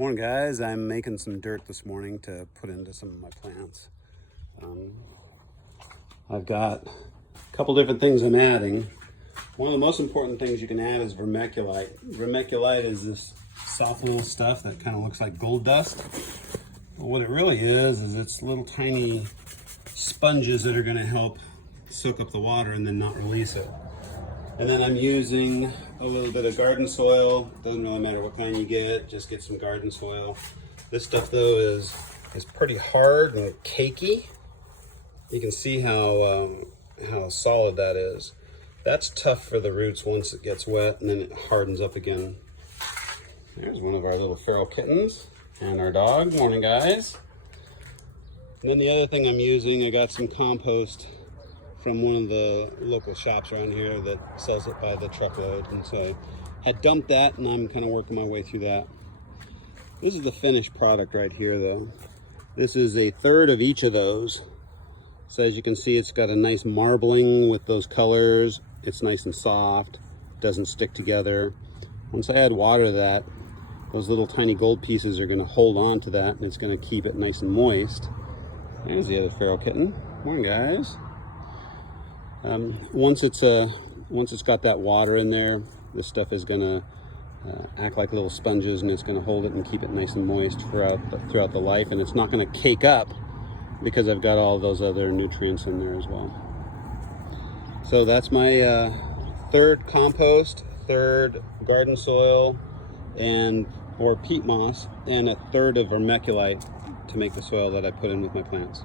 Morning guys, I'm making some dirt this morning to put into some of my plants. I've got a couple different things I'm adding. One of the most important things you can add is vermiculite. Vermiculite is this soft little stuff that kind of looks like gold dust. But what it really is it's little tiny sponges that are going to help soak up the water and then not release it. And then I'm using a little bit of garden soil. Doesn't really matter what kind you get, just get some garden soil. This stuff though is pretty hard and cakey. You can see how solid that is. That's tough for the roots once it gets wet and then it hardens up again. There's one of our little feral kittens and our dog. Morning guys. And then the other thing I'm using, I got some compost from one of the local shops around here that sells it by the truckload, and so I had dumped that and I'm kind of working my way through that. This is the finished product right here though. This is a third of each of those. So as you can see, it's got a nice marbling with those colors. It's nice and soft, doesn't stick together. Once I add water to that, those little tiny gold pieces are going to hold on to that and it's going to keep it nice and moist. There's the other feral kitten. Morning guys. Once it's got that water in there, this stuff is going to act like little sponges, and it's going to hold it and keep it nice and moist throughout the life, and it's not going to cake up because I've got all those other nutrients in there as well. So that's my third compost, third garden soil or peat moss, and a third of vermiculite to make the soil that I put in with my plants.